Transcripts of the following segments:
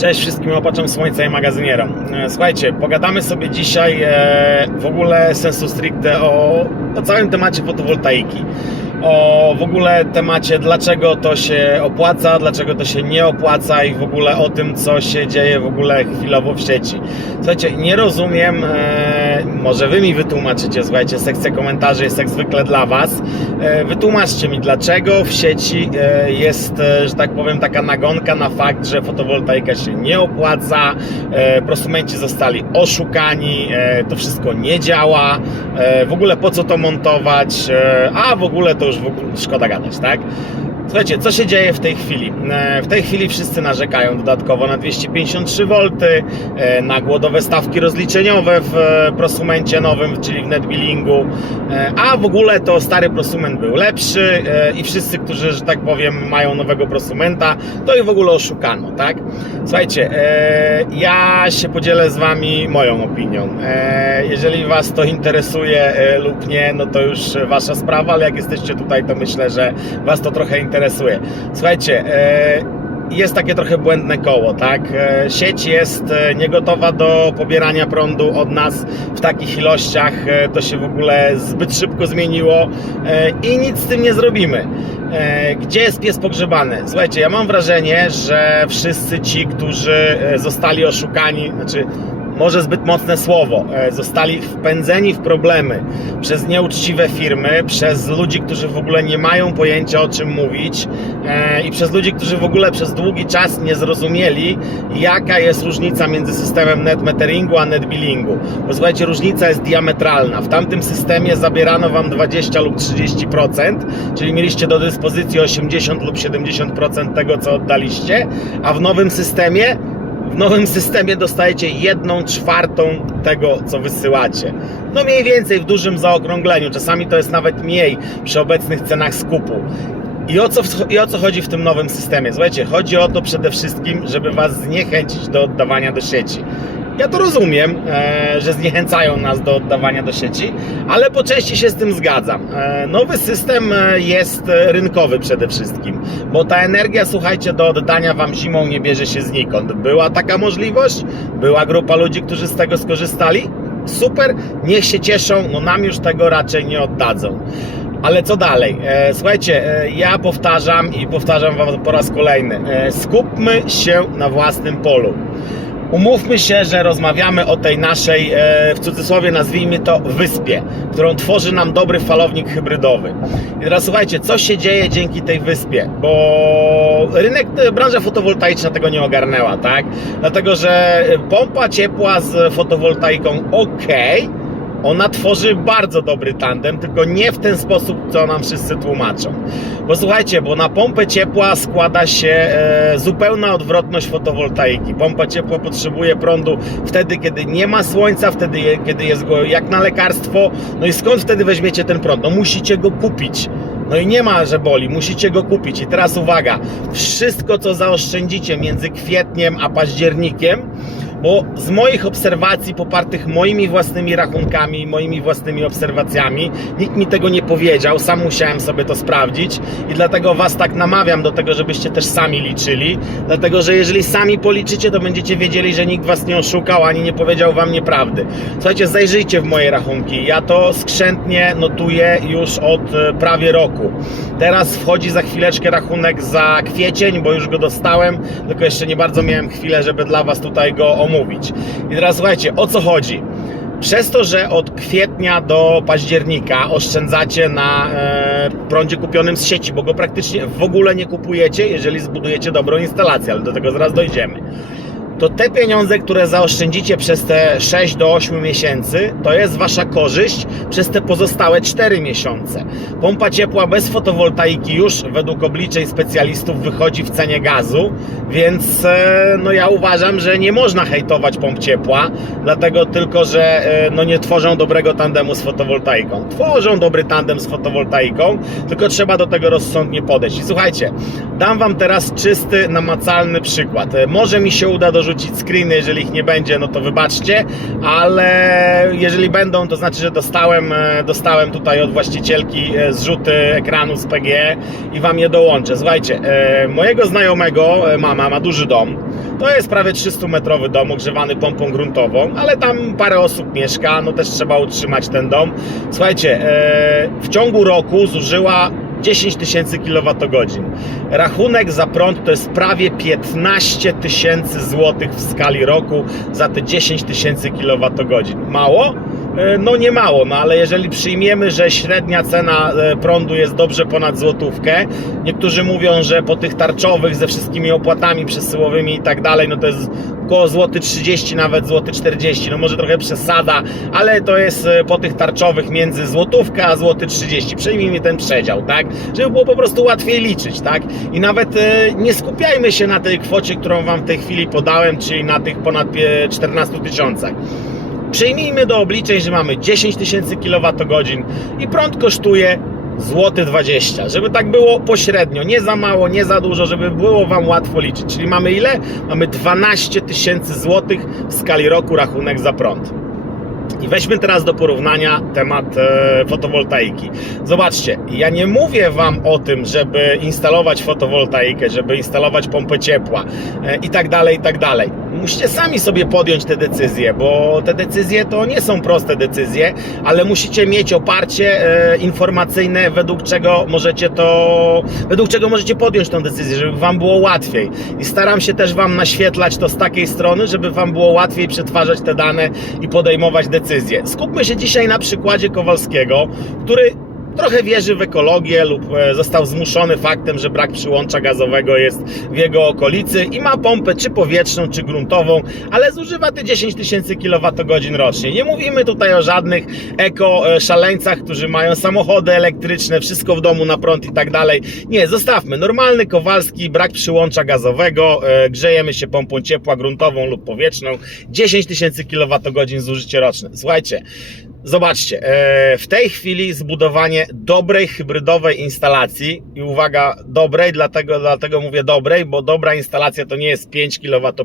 Cześć wszystkim opaczom Słońca i magazynierom. E, Słuchajcie, pogadamy sobie dzisiaj e, w ogóle sensu stricte o, o całym temacie fotowoltaiki. O w ogóle temacie, dlaczego to się opłaca, dlaczego to się nie opłaca i w ogóle o tym, co się dzieje w ogóle chwilowo w sieci. Słuchajcie, nie rozumiem, e, może wy mi wytłumaczycie, słuchajcie, sekcja komentarzy jest jak zwykle dla was. E, wytłumaczcie mi, dlaczego w sieci e, jest, e, że tak powiem, taka nagonka na fakt, że fotowoltaika się nie opłaca, prosumenci zostali oszukani, to wszystko nie działa, w ogóle po co to montować, a w ogóle to już w ogóle szkoda gadać, tak? Słuchajcie, co się dzieje w tej chwili? E, W tej chwili wszyscy narzekają dodatkowo na 253 V, e, na głodowe stawki rozliczeniowe w e, prosumencie nowym, czyli w netbillingu, a w ogóle to stary prosument był lepszy i wszyscy, którzy, że tak powiem, mają nowego prosumenta, to ich w ogóle oszukano, tak? Słuchajcie, ja się podzielę z Wami moją opinią. Jeżeli Was to interesuje lub nie, no to już Wasza sprawa, ale jak jesteście tutaj, to myślę, że Was to trochę interesuje. Słuchajcie, e, jest takie trochę błędne koło, tak? E, Sieć jest e, niegotowa do pobierania prądu od nas w takich ilościach. To się w ogóle zbyt szybko zmieniło i nic z tym nie zrobimy. Gdzie jest pies pogrzebany? Słuchajcie, ja mam wrażenie, że wszyscy ci, którzy zostali oszukani, znaczy może zbyt mocne słowo, e, zostali wpędzeni w problemy przez nieuczciwe firmy, przez ludzi, którzy w ogóle nie mają pojęcia o czym mówić e, i przez ludzi, którzy w ogóle przez długi czas nie zrozumieli, jaka jest różnica między systemem net meteringu a net billingu. Bo słuchajcie, różnica jest diametralna. W tamtym systemie zabierano wam 20 lub 30%, czyli mieliście do dyspozycji 80 lub 70% tego, co oddaliście, a w nowym systemie w nowym systemie dostajecie jedną czwartą tego, co wysyłacie. No mniej więcej w dużym zaokrągleniu, czasami to jest nawet mniej przy obecnych cenach skupu. I o, co, I o co chodzi w tym nowym systemie? Słuchajcie, chodzi o to przede wszystkim, żeby Was zniechęcić do oddawania do sieci. Ja to rozumiem, e, że zniechęcają nas do oddawania do sieci, ale po części się z tym zgadzam. E, nowy system e, jest rynkowy przede wszystkim, bo ta energia, słuchajcie, do oddania Wam zimą nie bierze się znikąd. Była taka możliwość, była grupa ludzi, którzy z tego skorzystali. Super, niech się cieszą, no nam już tego raczej nie oddadzą. Ale co dalej? Słuchajcie, ja powtarzam i powtarzam Wam po raz kolejny. Skupmy się na własnym polu. Umówmy się, że rozmawiamy o tej naszej, e, w cudzysłowie nazwijmy to, wyspie, którą tworzy nam dobry falownik hybrydowy. I teraz słuchajcie, co się dzieje dzięki tej wyspie? Bo rynek, e, branża fotowoltaiczna tego nie ogarnęła, tak? Dlatego, że pompa ciepła z fotowoltaiką ok, ona tworzy bardzo dobry tandem, tylko nie w ten sposób, co nam wszyscy tłumaczą. Bo słuchajcie, bo na pompę ciepła składa się e, zupełna odwrotność fotowoltaiki. Pompa ciepła potrzebuje prądu wtedy, kiedy nie ma słońca, wtedy, je- kiedy jest go jak na lekarstwo. No i skąd wtedy weźmiecie ten prąd? No musicie go kupić. No i nie ma, że boli, musicie go kupić. I teraz uwaga, wszystko co zaoszczędzicie między kwietniem a październikiem, bo z moich obserwacji, popartych moimi własnymi rachunkami, moimi własnymi obserwacjami, nikt mi tego nie powiedział, sam musiałem sobie to sprawdzić i dlatego Was tak namawiam do tego, żebyście też sami liczyli, dlatego że jeżeli sami policzycie, to będziecie wiedzieli, że nikt Was nie oszukał, ani nie powiedział Wam nieprawdy. Słuchajcie, zajrzyjcie w moje rachunki, ja to skrzętnie notuję już od e, prawie roku. Teraz wchodzi za chwileczkę rachunek za kwiecień, bo już go dostałem, tylko jeszcze nie bardzo miałem chwilę, żeby dla Was tutaj go omówić. I teraz słuchajcie, o co chodzi? Przez to, że od kwietnia do października oszczędzacie na e, prądzie kupionym z sieci, bo go praktycznie w ogóle nie kupujecie, jeżeli zbudujecie dobrą instalację, ale do tego zaraz dojdziemy to te pieniądze, które zaoszczędzicie przez te 6 do 8 miesięcy, to jest wasza korzyść przez te pozostałe 4 miesiące. Pompa ciepła bez fotowoltaiki już według obliczeń specjalistów wychodzi w cenie gazu, więc e, no ja uważam, że nie można hejtować pomp ciepła, dlatego tylko, że e, no nie tworzą dobrego tandemu z fotowoltaiką. Tworzą dobry tandem z fotowoltaiką, tylko trzeba do tego rozsądnie podejść. I słuchajcie, dam wam teraz czysty, namacalny przykład. Może mi się uda dorzucić screeny, jeżeli ich nie będzie, no to wybaczcie, ale jeżeli będą, to znaczy, że dostałem, e, dostałem tutaj od właścicielki e, zrzuty ekranu z PGE i wam je dołączę. Słuchajcie, e, mojego znajomego mama ma duży dom. To jest prawie 300-metrowy dom ogrzewany pompą gruntową, ale tam parę osób mieszka, no też trzeba utrzymać ten dom. Słuchajcie, w ciągu roku zużyła 10 tysięcy kilowatogodzin. Rachunek za prąd to jest prawie 15 tysięcy złotych w skali roku za te 10 tysięcy kilowatogodzin. Mało? E, No nie mało, no ale jeżeli przyjmiemy, że średnia cena e, prądu jest dobrze ponad złotówkę, niektórzy mówią, że po tych tarczowych ze wszystkimi opłatami przesyłowymi i tak dalej, no to jest około złoty 30, nawet złoty 40, no może trochę przesada, ale to jest e, po tych tarczowych między złotówka a złoty 30. Przyjmijmy ten przedział, tak? Żeby było po prostu łatwiej liczyć, tak? I nawet e, nie skupiajmy się na tej kwocie, którą Wam w tej chwili podałem, czyli na tych ponad pie- 14 tysiącach. Przyjmijmy do obliczeń, że mamy 10 tysięcy kWh i prąd kosztuje złoty 20, żeby tak było pośrednio, nie za mało, nie za dużo, żeby było Wam łatwo liczyć. Czyli mamy ile? Mamy 12 tysięcy złotych w skali roku rachunek za prąd. I weźmy teraz do porównania temat e, fotowoltaiki. Zobaczcie, ja nie mówię Wam o tym, żeby instalować fotowoltaikę, żeby instalować pompę ciepła e, i tak dalej, i tak dalej. Musicie sami sobie podjąć te decyzje, bo te decyzje to nie są proste decyzje, ale musicie mieć oparcie e, informacyjne, według czego możecie to, według czego możecie podjąć tą decyzję, żeby Wam było łatwiej. I staram się też Wam naświetlać to z takiej strony, żeby Wam było łatwiej przetwarzać te dane i podejmować decyzje. Skupmy się dzisiaj na przykładzie Kowalskiego, który trochę wierzy w ekologię lub e, został zmuszony faktem, że brak przyłącza gazowego jest w jego okolicy i ma pompę czy powietrzną, czy gruntową, ale zużywa te 10 tysięcy kWh rocznie. Nie mówimy tutaj o żadnych eko e, którzy mają samochody elektryczne, wszystko w domu na prąd i tak dalej. Nie, zostawmy. Normalny Kowalski, brak przyłącza gazowego, e, grzejemy się pompą ciepła gruntową lub powietrzną. 10 tysięcy kWh zużycie roczne. Słuchajcie, Zobaczcie, e, w tej chwili zbudowanie dobrej hybrydowej instalacji i uwaga, dobrej, dlatego, dlatego mówię dobrej, bo dobra instalacja to nie jest 5 kWp,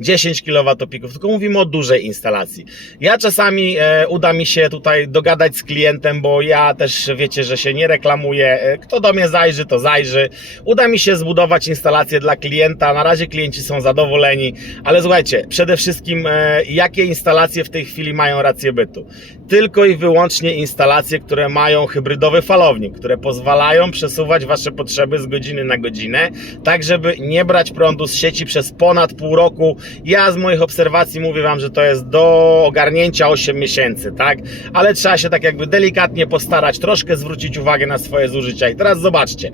10 kWp, tylko mówimy o dużej instalacji. Ja czasami e, uda mi się tutaj dogadać z klientem, bo ja też wiecie, że się nie reklamuję. E, Kto do mnie zajrzy, to zajrzy. Uda mi się zbudować instalację dla klienta. Na razie klienci są zadowoleni, ale słuchajcie, przede wszystkim jakie instalacje w tej chwili mają rację bytu? Tylko i wyłącznie instalacje, które mają hybrydowy falownik, które pozwalają przesuwać Wasze potrzeby z godziny na godzinę, tak żeby nie brać prądu z sieci przez ponad pół roku. Ja z moich obserwacji mówię Wam, że to jest do ogarnięcia 8 miesięcy, tak? Ale trzeba się tak jakby delikatnie postarać, troszkę zwrócić uwagę na swoje zużycia. I teraz zobaczcie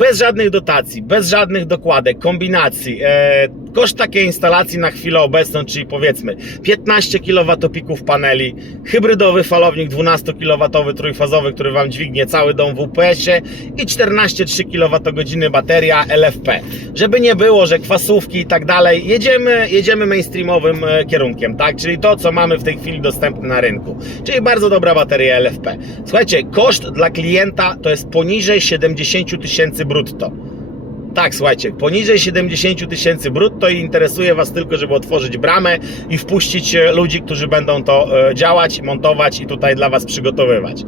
bez żadnych dotacji, bez żadnych dokładek, kombinacji. E, koszt takiej instalacji na chwilę obecną, czyli powiedzmy 15 kWp paneli, hybrydowy falownik 12 kW trójfazowy, który Wam dźwignie cały dom w UPS-ie i 14,3 kWh bateria LFP. Żeby nie było, że kwasówki i tak dalej, jedziemy, jedziemy mainstreamowym e, kierunkiem, tak? Czyli to, co mamy w tej chwili dostępne na rynku. Czyli bardzo dobra bateria LFP. Słuchajcie, koszt dla klienta to jest poniżej 70 tysięcy brutto. Tak, słuchajcie, poniżej 70 tysięcy brutto i interesuje Was tylko, żeby otworzyć bramę i wpuścić e, ludzi, którzy będą to e, działać, montować i tutaj dla Was przygotowywać.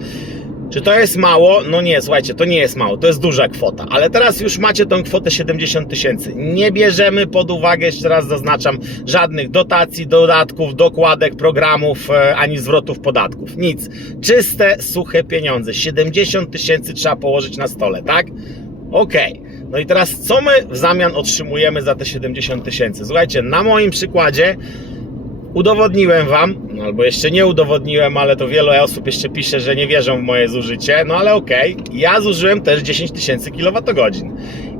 Czy to jest mało? No nie, słuchajcie, to nie jest mało, to jest duża kwota, ale teraz już macie tą kwotę 70 tysięcy. Nie bierzemy pod uwagę, jeszcze raz zaznaczam, żadnych dotacji, dodatków, dokładek, programów, e, ani zwrotów podatków. Nic. Czyste, suche pieniądze. 70 tysięcy trzeba położyć na stole, tak? Okej. No i teraz co my w zamian otrzymujemy za te 70 tysięcy? Słuchajcie, na moim przykładzie udowodniłem Wam, no albo jeszcze nie udowodniłem, ale to wiele osób jeszcze pisze, że nie wierzą w moje zużycie, no ale okej, ja zużyłem też 10 tysięcy kWh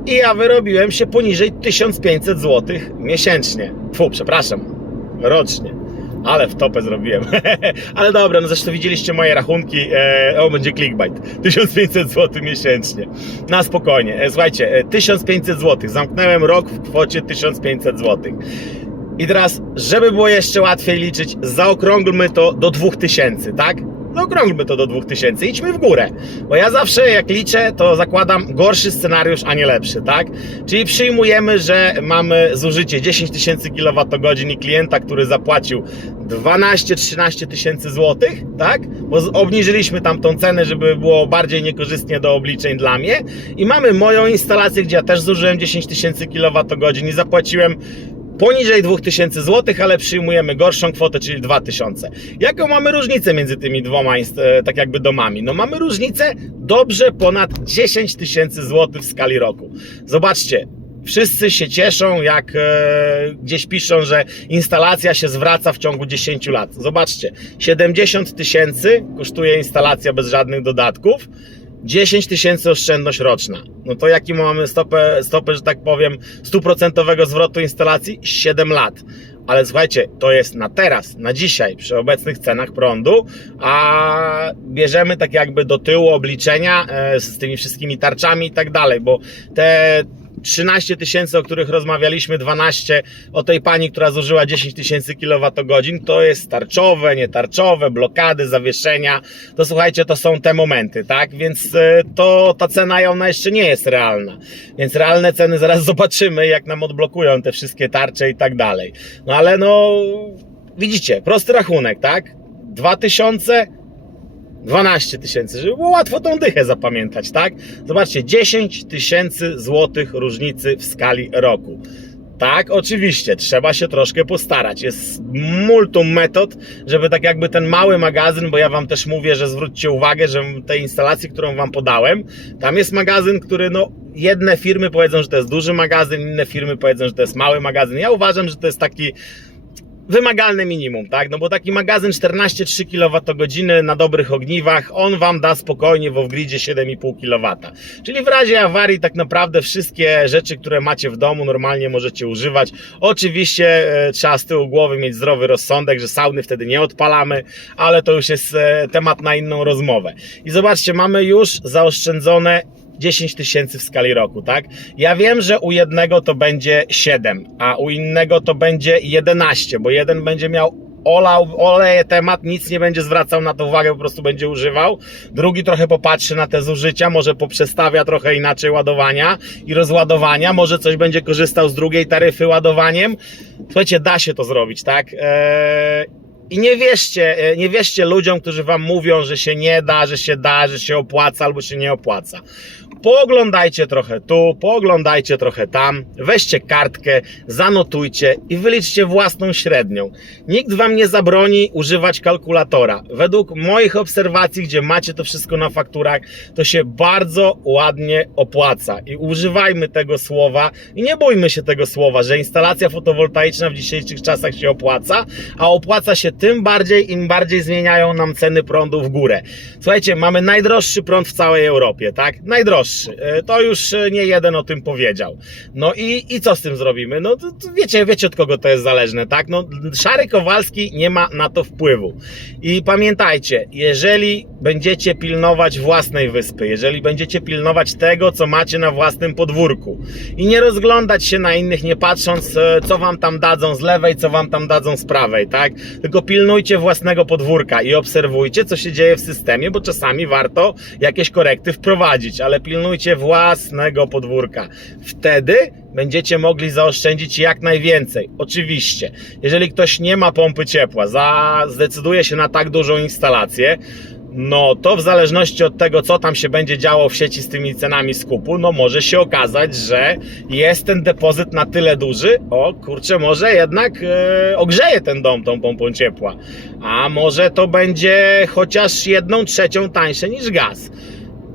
i ja wyrobiłem się poniżej 1500 zł miesięcznie. Fu, przepraszam, rocznie. Ale w topę zrobiłem. Ale dobra, no zresztą widzieliście moje rachunki. E, o, będzie clickbait. 1500 zł miesięcznie. Na spokojnie. E, słuchajcie, e, 1500 zł. Zamknąłem rok w kwocie 1500 zł. I teraz, żeby było jeszcze łatwiej liczyć, zaokrąglmy to do 2000, tak? No zaokrąglmy to do 2000, idźmy w górę. Bo ja zawsze jak liczę, to zakładam gorszy scenariusz, a nie lepszy, tak? Czyli przyjmujemy, że mamy zużycie 10 tysięcy kWh i klienta, który zapłacił 12-13 tysięcy złotych, tak? Bo obniżyliśmy tam tą cenę, żeby było bardziej niekorzystnie do obliczeń dla mnie. I mamy moją instalację, gdzie ja też zużyłem 10 tysięcy kWh i zapłaciłem poniżej 2000 zł, ale przyjmujemy gorszą kwotę, czyli 2000. Jaką mamy różnicę między tymi dwoma e, tak jakby domami? No mamy różnicę dobrze ponad 10 tysięcy złotych w skali roku. Zobaczcie, Wszyscy się cieszą, jak e, gdzieś piszą, że instalacja się zwraca w ciągu 10 lat. Zobaczcie, 70 tysięcy kosztuje instalacja bez żadnych dodatków. 10 tysięcy oszczędność roczna. No to jaki mamy stopę, stopę, że tak powiem, stuprocentowego zwrotu instalacji? 7 lat. Ale słuchajcie, to jest na teraz, na dzisiaj, przy obecnych cenach prądu, a bierzemy tak jakby do tyłu obliczenia e, z tymi wszystkimi tarczami i tak dalej, bo te 13 tysięcy, o których rozmawialiśmy, 12 o tej pani, która zużyła 10 tysięcy kilowatogodzin, to jest tarczowe, nietarczowe, blokady, zawieszenia. To słuchajcie, to są te momenty, tak? Więc e, to ta cena ona jeszcze nie jest realna. Więc realne ceny zaraz zobaczymy, jak nam odblokują te wszystkie tarcze i tak dalej. No ale no, widzicie, prosty rachunek, tak? 2000 12 tysięcy, żeby było łatwo tą dychę zapamiętać, tak? Zobaczcie, 10 tysięcy złotych różnicy w skali roku. Tak, oczywiście, trzeba się troszkę postarać. Jest multum metod, żeby tak jakby ten mały magazyn, bo ja Wam też mówię, że zwróćcie uwagę, że tej instalacji, którą Wam podałem, tam jest magazyn, który no, jedne firmy powiedzą, że to jest duży magazyn, inne firmy powiedzą, że to jest mały magazyn. Ja uważam, że to jest taki wymagalne minimum, tak? No bo taki magazyn 14,3 kWh na dobrych ogniwach, on Wam da spokojnie w off-gridzie 7,5 kW. Czyli w razie awarii tak naprawdę wszystkie rzeczy, które macie w domu normalnie możecie używać. Oczywiście e, trzeba z tyłu głowy mieć zdrowy rozsądek, że sauny wtedy nie odpalamy, ale to już jest e, temat na inną rozmowę. I zobaczcie, mamy już zaoszczędzone 10 tysięcy w skali roku, tak? Ja wiem, że u jednego to będzie 7, a u innego to będzie 11, bo jeden będzie miał olał, oleje temat, nic nie będzie zwracał na to uwagę, po prostu będzie używał. Drugi trochę popatrzy na te zużycia, może poprzestawia trochę inaczej ładowania i rozładowania, może coś będzie korzystał z drugiej taryfy ładowaniem. Słuchajcie, da się to zrobić, tak? Eee, i nie wierzcie, e, nie wierzcie ludziom, którzy wam mówią, że się nie da, że się da, że się opłaca albo się nie opłaca. Pooglądajcie trochę tu, pooglądajcie trochę tam, weźcie kartkę, zanotujcie i wyliczcie własną średnią. Nikt wam nie zabroni używać kalkulatora. Według moich obserwacji, gdzie macie to wszystko na fakturach, to się bardzo ładnie opłaca. I używajmy tego słowa i nie bójmy się tego słowa, że instalacja fotowoltaiczna w dzisiejszych czasach się opłaca, a opłaca się tym bardziej, im bardziej zmieniają nam ceny prądu w górę. Słuchajcie, mamy najdroższy prąd w całej Europie, tak? Najdroższy. E, To już e, nie jeden o tym powiedział. No i, i co z tym zrobimy? No to, to wiecie, wiecie od kogo to jest zależne, tak? No Szary Kowalski nie ma na to wpływu. I pamiętajcie, jeżeli będziecie pilnować własnej wyspy, jeżeli będziecie pilnować tego, co macie na własnym podwórku i nie rozglądać się na innych, nie patrząc, e, co wam tam dadzą z lewej, co wam tam dadzą z prawej, tak? Tylko pilnujcie własnego podwórka i obserwujcie, co się dzieje w systemie, bo czasami warto jakieś korekty wprowadzić, ale pilnujcie własnego podwórka. Wtedy będziecie mogli zaoszczędzić jak najwięcej. Oczywiście, jeżeli ktoś nie ma pompy ciepła, zdecyduje się na tak dużą instalację, no to w zależności od tego, co tam się będzie działo w sieci z tymi cenami skupu, no może się okazać, że jest ten depozyt na tyle duży, o kurczę, może jednak e, ogrzeje ten dom tą pompą ciepła. A może to będzie chociaż jedną trzecią tańsze niż gaz.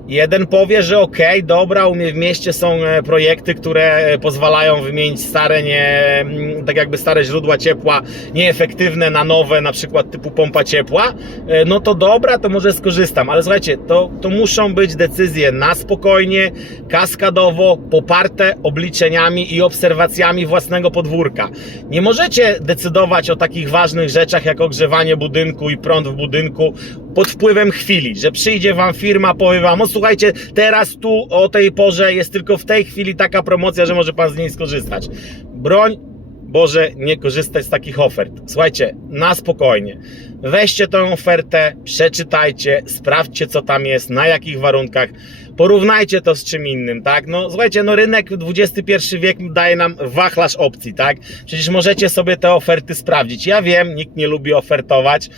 Jeden powie, że okej, dobra, u mnie w mieście są e, projekty, które e, pozwalają wymienić stare, nie, mm, tak jakby stare źródła ciepła, nieefektywne na nowe, na przykład typu pompa ciepła. E, No to dobra, to może skorzystam, ale słuchajcie, to, to muszą być decyzje na spokojnie, kaskadowo, poparte obliczeniami i obserwacjami własnego podwórka. Nie możecie decydować o takich ważnych rzeczach jak ogrzewanie budynku i prąd w budynku pod wpływem chwili, że przyjdzie wam firma, powie wam, o słuchajcie, teraz tu o tej porze jest tylko w tej chwili taka promocja, że może pan z niej skorzystać. Broń Boże, nie korzystać z takich ofert. Słuchajcie, na spokojnie. Weźcie tę ofertę, przeczytajcie, sprawdźcie, co tam jest, na jakich warunkach. Porównajcie to z czym innym, tak? No słuchajcie, no rynek XXI wiek daje nam wachlarz opcji, tak? Przecież możecie sobie te oferty sprawdzić. Ja wiem, nikt nie lubi ofertować.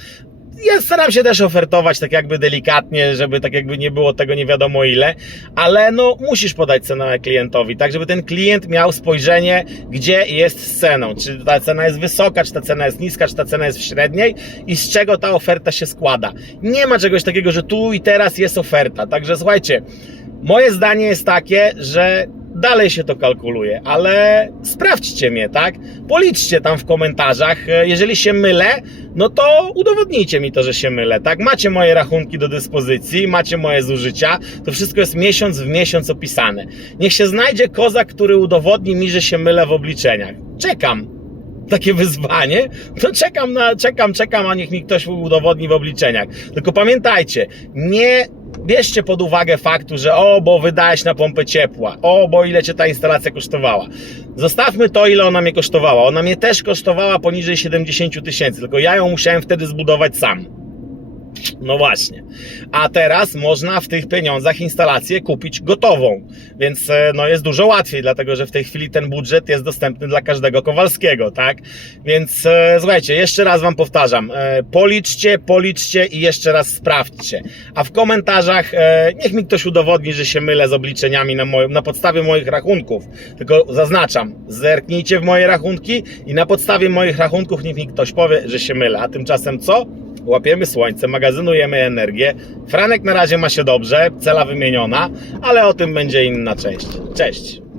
Ja staram się też ofertować tak jakby delikatnie, żeby tak jakby nie było tego nie wiadomo ile, ale no musisz podać cenę klientowi, tak żeby ten klient miał spojrzenie, gdzie jest z ceną, czy ta cena jest wysoka, czy ta cena jest niska, czy ta cena jest w średniej i z czego ta oferta się składa. Nie ma czegoś takiego, że tu i teraz jest oferta, także słuchajcie, moje zdanie jest takie, że dalej się to kalkuluje, ale sprawdźcie mnie, tak? Policzcie tam w komentarzach. E, Jeżeli się mylę, no to udowodnijcie mi to, że się mylę, tak? Macie moje rachunki do dyspozycji, macie moje zużycia, to wszystko jest miesiąc w miesiąc opisane. Niech się znajdzie kozak, który udowodni mi, że się mylę w obliczeniach. Czekam takie wyzwanie, to czekam, na, czekam, czekam, a niech mi ktoś udowodni w obliczeniach. Tylko pamiętajcie, nie bierzcie pod uwagę faktu, że o, bo wydałeś na pompę ciepła, o, bo ile cię ta instalacja kosztowała. Zostawmy to, ile ona mnie kosztowała. Ona mnie też kosztowała poniżej 70 000 tysięcy, tylko ja ją musiałem wtedy zbudować sam. No właśnie. A teraz można w tych pieniądzach instalację kupić gotową, więc e, no jest dużo łatwiej, dlatego że w tej chwili ten budżet jest dostępny dla każdego Kowalskiego, tak? Więc e, słuchajcie, jeszcze raz Wam powtarzam, e, policzcie, policzcie i jeszcze raz sprawdźcie. A w komentarzach e, niech mi ktoś udowodni, że się mylę z obliczeniami na, moim, na podstawie moich rachunków. Tylko zaznaczam, zerknijcie w moje rachunki i na podstawie moich rachunków niech mi ktoś powie, że się mylę. A tymczasem co? Łapiemy słońce, magazynujemy energię. Franek na razie ma się dobrze, cela wymieniona, ale o tym będzie inna część. Cześć!